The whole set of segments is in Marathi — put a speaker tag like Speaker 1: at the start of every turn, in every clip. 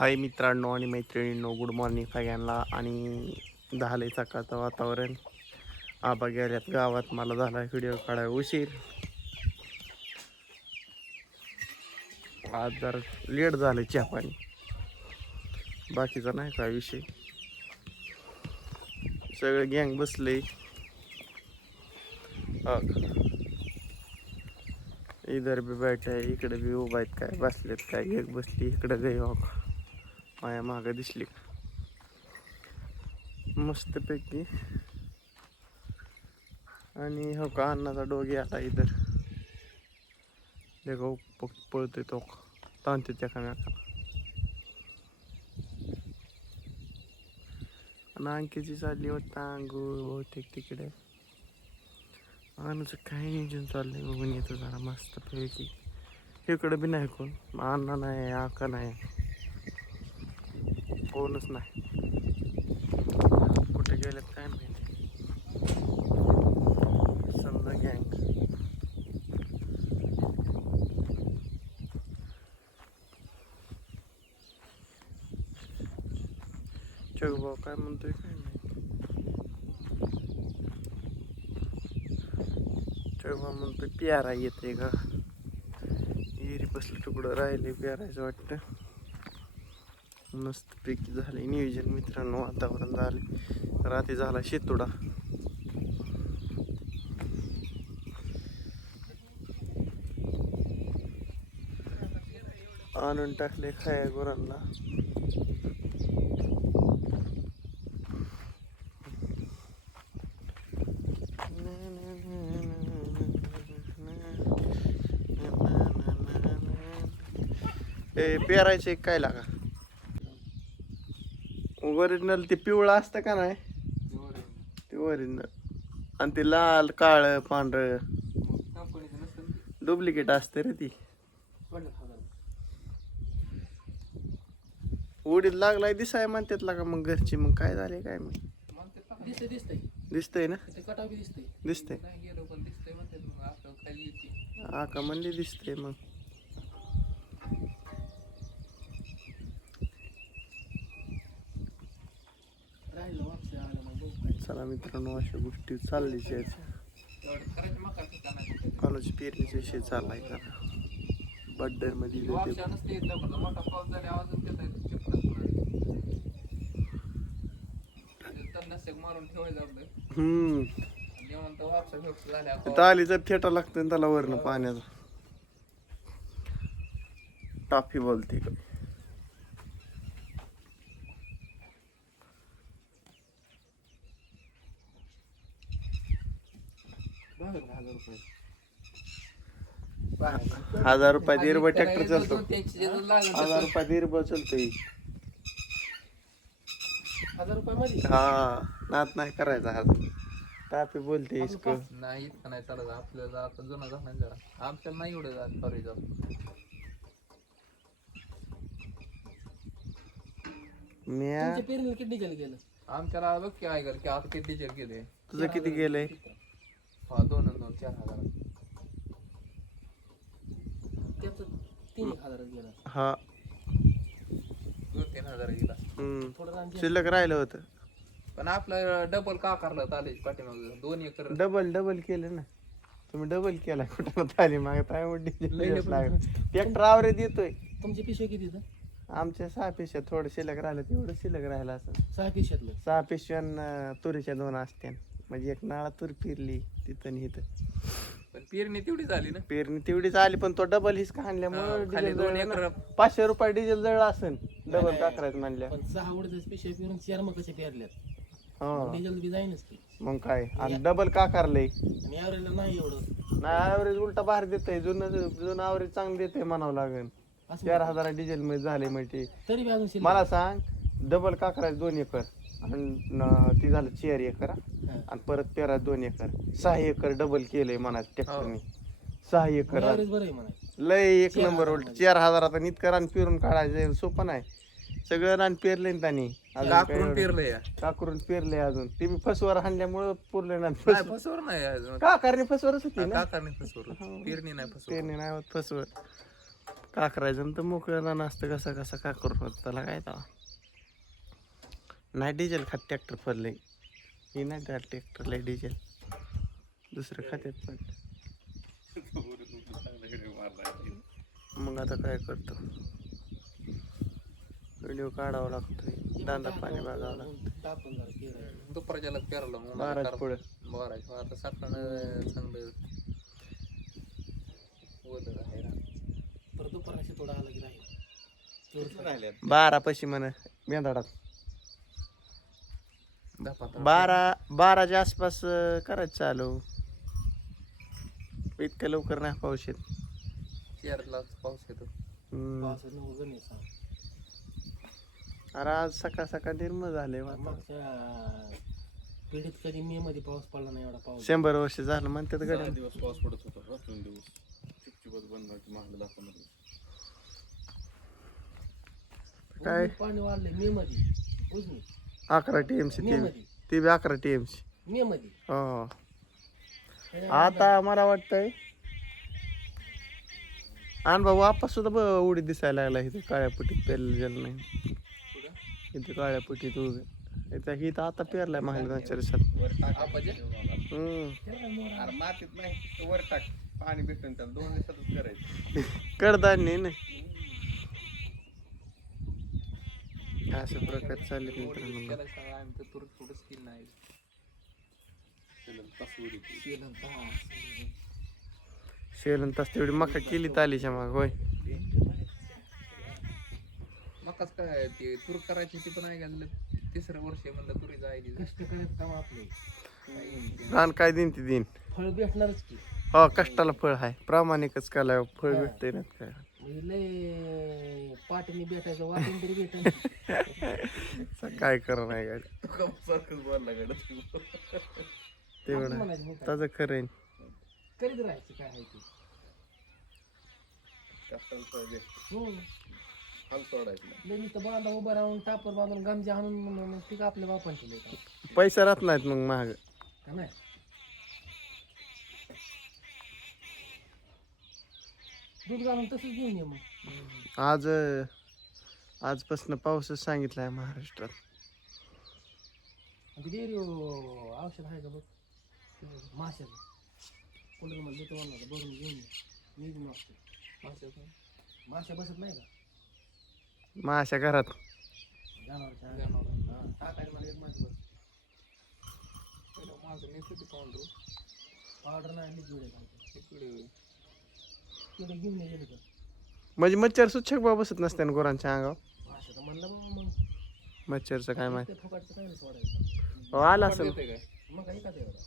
Speaker 1: हाय मित्रांनो आणि मैत्रिणींनो गुड मॉर्निंग सगळ्यांना. आणि झालं आहे सकाळचं वातावरण. आबा गेल्यात गावात. मला झाला व्हिडिओ काढाय उशीर. आज जर लेट झालं चहा पाणी. बाकीचा नाही काय विषय? सगळं गँग बसले. इधर बी बैठे इकडे बी उभा आहेत काय बसलेत काय एक बसली इकडे गई पाया माया दिसली. मस्तपैकी. आणि हो का अन्नाचा डोगी आता इतर देखो प- पळतोय तो. तांते त्या काम्याका आणि अंकीची चालली होता अंगूळ बहुतेक तिकडे. अनुचं काही नियोजन चाललंय बघून येतं जरा मस्त पैकी इकडे बी नाही कोण. अण्णा नाही आका नाही. कोणच नाही. कुठे गेलेत काय माहिती? समजा गँग. भाऊ काय म्हणतोय काय नाही? चगभाऊ म्हणतोय प्यारा येते का येरी बसलं तुकडं राहिले प्यारायचं वाटतं. मस्तपैकी झाले नियोजन मित्रांनो वातावरण झाले रात्री झाला शेतोडा. आणून टाकले खाया गुरांना. पेरायचे काय लागा? ओरिजिनल ते पिवळं असतं का नाही? ते ओरिजिनल आणि ते लाल काळ पांढरं. डुप्लिकेट असते रे ती. उडीत लागलाय दिसाय म्हणतात लागा मग घरची? मग काय झाले काय मग
Speaker 2: दिसतंय दिसतंय
Speaker 1: दिसतंय ना?
Speaker 2: ते कटाव बी दिसतंय.
Speaker 1: दिसतंय
Speaker 2: नाही गेलो पण दिसतंय म्हणते मग. आपलं खाली येते
Speaker 1: आका म्हणली दिसते मग
Speaker 2: राहिलं वापस आलं मग बघा
Speaker 1: मित्रांनो अशा गोष्टी चाललीच आहेत. कॉलेज पेरणीचा विषय चाललाय का?
Speaker 2: बड्डरमध्ये
Speaker 1: हम्म.
Speaker 2: आली
Speaker 1: तर थेटा लागतो त्याला वरनं पाण्याचा. टाफी बोलते का?
Speaker 2: हजार रुपये
Speaker 1: हजार रुपये ट्रॅक्टर चालतो.
Speaker 2: हजार
Speaker 1: रुपये चालतोय
Speaker 2: रुपये मध्ये?
Speaker 1: हा नात नाही करायचा हा. टाफी बोलते इसको.
Speaker 2: नाही इतकं नाही चालत. आपल्याला आता जुना झाला जरा. आमच्याला नाही एवढं जात सॉरी जात
Speaker 1: म्या
Speaker 2: पेरणीला किती डिझेल गेलं? बघ की आहे की आता किती डिझेल गेले.
Speaker 1: तुझं किती गेलंय?
Speaker 2: हा दोन आणि दोन चार हजार तीन गेला.
Speaker 1: हा.
Speaker 2: दोन तीन हजार गेला.
Speaker 1: हम्म.
Speaker 2: थोडं
Speaker 1: शिल्लक राहिलं होतं.
Speaker 2: पण आपलं डबल का करलं तालेज पाठीमाग दोन एकर.
Speaker 1: डबल डबल केलं ना. तुम्ही डबल केला कुठं? ताली मागे काय. लागलं. ट्रॅक्टर आवरे देतोय.
Speaker 2: तुमची पिशवी किती
Speaker 1: आमच्या सहा पिशव्या थोडं शिल्लक राहिलं तेवढं शिल्लक राहिलं असं.
Speaker 2: सहा पिशव्यातलं.
Speaker 1: सहा पिशव्यान तुरीच्या दोन असत्या. म्हणजे एक नाळा तूर फिरली तिथं आणि इथं.
Speaker 2: पण पेरणी तेवढी झाली ना?
Speaker 1: पेरणी तेवढीच आली पण तो डबल हिस
Speaker 2: हा,
Speaker 1: आणल्यामुळे
Speaker 2: खाली दोन एकर.
Speaker 1: पाचशे रुपये डिझेल जळलं असेल डबल का करायचं म्हणल्या.
Speaker 2: पण सहा पेरून चार मग कसे पेरल्यात.
Speaker 1: हा.
Speaker 2: डिझेल बी जाईनच की.
Speaker 1: मग काय? आणि डबल का करलंय
Speaker 2: आणि ॲव्हरेजला नाही एवढं.
Speaker 1: नाही ॲव्हरेज उलटा बाहेर देतंय जुनं जुनं ॲव्हरेज चांगलं देतंय म्हणावं लागेल
Speaker 2: असं
Speaker 1: चार हजार डिझेल मध्ये झाले म्हणजे.
Speaker 2: तरी बी अजून शिल्लक.
Speaker 1: मला सांग डबल का करायचं दोन एकर. आणि ती झालं चार एकर. हा.
Speaker 2: हा.
Speaker 1: आणि परत पेरा दोन एकर. सहा एकर डबल केलंय म्हणा ट्रॅक्टरने सहा एकर. लय एक नंबर उलट. चार हजारात आणि इतकं रान पिरून काढायचं सोपं नाही. सगळं रान पेरले त्यांनी.
Speaker 2: काकरून पेरलंय
Speaker 1: काकरून पेरले अजून. ते मी फसवर हाणल्यामुळं पुरले ना
Speaker 2: नाही फसवर? नाही अजून.
Speaker 1: का कारण फसवरच होती ना?
Speaker 2: काकारने फसवर.
Speaker 1: हो.
Speaker 2: पेरणी नाही फसवर.
Speaker 1: पेरणी नाही होत फसवर. का करायचं तर मोकळं रान असतं. कसं कसं का करून होतं त्याला काय तेव्हा नाही डिझेल खात ट्रॅक्टर फरले. हे नाही त्या ट्रॅक्टरला डिझेल दुसरं खात्यात पण मग आता काय करतो? व्हिडिओ काढावा लागतो दांदा पाणी बघावं लागतो
Speaker 2: दुपारच्याला पेरलं मग
Speaker 1: बाराच पुढे.
Speaker 2: बरं आता सकाळनं चांगलं
Speaker 3: परत दुपारशी थोडा आला की नाही
Speaker 1: बारा पशी म्हण मेंदाडात बारा बाराच्या आसपास करायचं चालू. इतक्या लवकर नाही पाऊस येत.
Speaker 2: पाऊस येतो.
Speaker 1: हम्म. अरे आज सकाळ सकाळ निर्मळ झाले
Speaker 3: मागच्या पिढीत कधी मे मध्ये पाऊस पडला नाही एवढा पाऊस.
Speaker 1: शंभर वर्ष झालं म्हणतात गड्या.
Speaker 4: दिवस पाऊस पडत होता दोन दिवस. चिपचिपच बंद व्हायची महाग दाखवणार
Speaker 1: काय?
Speaker 3: पाणी वाढले मे मध्ये. उजनी
Speaker 1: अकरा टी एम सी ते ते बी अकरा टी एम सी
Speaker 3: मे मध्ये
Speaker 1: हो.
Speaker 3: त्याच्या
Speaker 1: आता मला वाटतंय आण भाऊ आपा सुद्धा ब उडी दिसायला लागला इथे काळ्या पुटीत पेरलेलं नाही. इथे काळ्या पुटीत उभे. इथं ही तर आता पेरलाय महाराजांच्या
Speaker 4: वर टाक.
Speaker 2: आपाचे?
Speaker 1: हम्म.
Speaker 4: अरे मातीत नाही तर वर टाक. पाणी भेटून त्याला दोन दिवसातच करायचं.
Speaker 1: कडधान्य ना. अशा प्रकारे चालले मित्रांनो.
Speaker 3: शेलन
Speaker 1: तास तेवढी मका केली तालीच्या माग होय.
Speaker 2: मकाच काय ते? तूर करायची ती पण आहे घाललं तिसरं वर्ष म्हणलं तुरी जायची
Speaker 3: कष्ट करायचं काम आपले
Speaker 1: रान काय दिन ती दिन
Speaker 3: फळ भेटणारच की.
Speaker 1: हो कष्टाला फळ आहे. प्रामाणिकच केलाय फळ
Speaker 3: हा.
Speaker 1: भेटतंय ना काय?
Speaker 3: लय पाठीने भेटायचं वाटेन तरी भेटेल
Speaker 1: काय करा नाही गाडी
Speaker 4: तू का सारखंच बोलला गड्या तू.
Speaker 1: म्हणा
Speaker 3: म्हणायचं मग काय.
Speaker 1: ताजं खरं आहे
Speaker 3: करीत राहायचं काय आहे ते
Speaker 4: कष्टाला फळ भेटतं.
Speaker 3: हम्म.
Speaker 4: हाल सोडायचं नाही.
Speaker 3: लय नुसतं बांधा उभं राहून टापर बांधून गमजा आणून म्हणून मग आपल्या बापांची
Speaker 1: पैसा राहत नाहीत मग महाग
Speaker 3: का नाही दूध घालून तसंच घेऊन ये मग.
Speaker 1: आज आजपासून पाऊसच सांगितलाय महाराष्ट्रात.
Speaker 3: आणि ते डेअरी औषध आहे का बघ? माशाचं. कोणी मला देतो म्हणलं होतं, भरून घेऊन ये. मी माशा बसत नाही का?
Speaker 1: माशा घरात.
Speaker 3: जनावरच्या अंगात.
Speaker 2: जनावर
Speaker 3: हा, टाकायला मला एक माशी बस
Speaker 2: माझं मी किती पाहून
Speaker 3: पावडर नाही.
Speaker 2: इकडे
Speaker 3: तिकडे घेऊन ये गेलं तर
Speaker 1: म्हणजे मच्छर सुच्छक बा बसत नसते ना गुरांच्या अंगावर?
Speaker 3: माशा तर म्हणलं मग मग
Speaker 1: मच्छरचं काय माहिती?
Speaker 3: ते फुकाटचं काय नाही सोडायचं.
Speaker 1: हो, आला असेल.
Speaker 2: येते काय?
Speaker 3: मग काही का तेवढा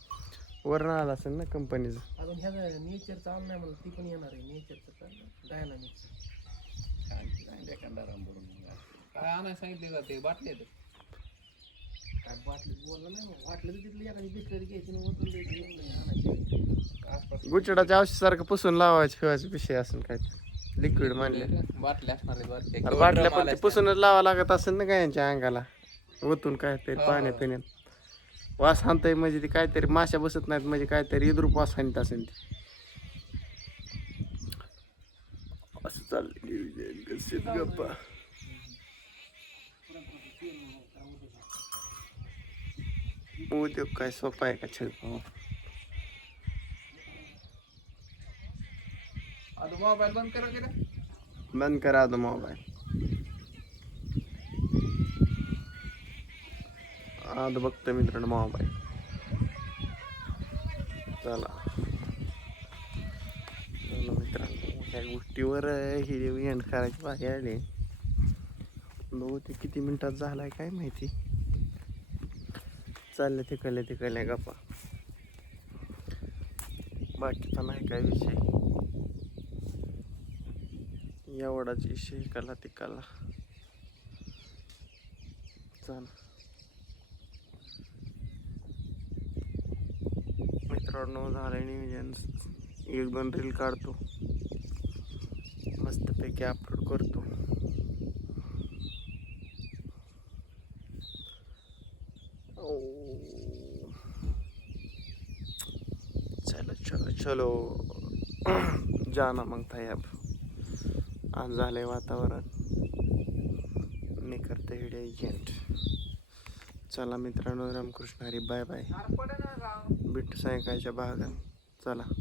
Speaker 1: वरण आला असेल ना कंपनीचं.
Speaker 3: अजून ह्या नेचरचं आलं नाही ती पण येणार आहे नेचरचं डायनामिक्स
Speaker 4: भरून मग.
Speaker 2: काय आणायला सांगितले का ते? बाटले आहेत.
Speaker 3: काय बाटलीत बोललं नाही मग वाटलं तर तिथली एखादी बिस्लरी घ्यायची आणि ओतून द्यायची. एवढं नाही आणायची.
Speaker 2: आसपास
Speaker 1: गुचडाच्या औषधासारखं पुसून लावायचं फिवायचं विषय असेल काय लिक्विड मांडले.
Speaker 2: बाटल्या असणार आहेत बाटल्या.
Speaker 1: अरे
Speaker 2: किंवा
Speaker 1: बाटल्या
Speaker 2: drum
Speaker 1: पण ते. पुसूनच लावा लागत असेल ना गायांच्या अंगाला. ओतून काय ते
Speaker 2: हा.
Speaker 1: पाण्या पिण्यात. वास हाणतंय म्हणजे ते काहीतरी माशा बसत नाहीत म्हणजे काहीतरी इद्रूप वास हाणत असेल ते. असं चाललं नियोजन कसेच गप्पा. उद्योग काय सोपा आहे का छळ
Speaker 2: आता मोबाईल बंद करा गेला
Speaker 1: बंद करा आता मोबाईल. आता बघतो मित्रांनो मोबाईल. चला. चला मित्रांनो ह्या गोष्टीवर ही एंड करायची बाकी आली. बघू ते किती मिनिटात झालाय काय माहिती. चालले तिकडले तिकडले गप्पा. बाकीचा नाही काय विषय. एवढाच विषय कला तिकाला चाल चल. मित्रांनो झालं नियोजन. एक दोन रील काढतो. मस्तपैकी अपलोड करतो. चलो चलो चलो. जाना मग अब आज झालंय वातावरण. मी करते व्हिडिओ एजंट चला मित्रांनो रामकृष्ण हरी बाय बाय भेटू सायंकाळच्या भागात. चला.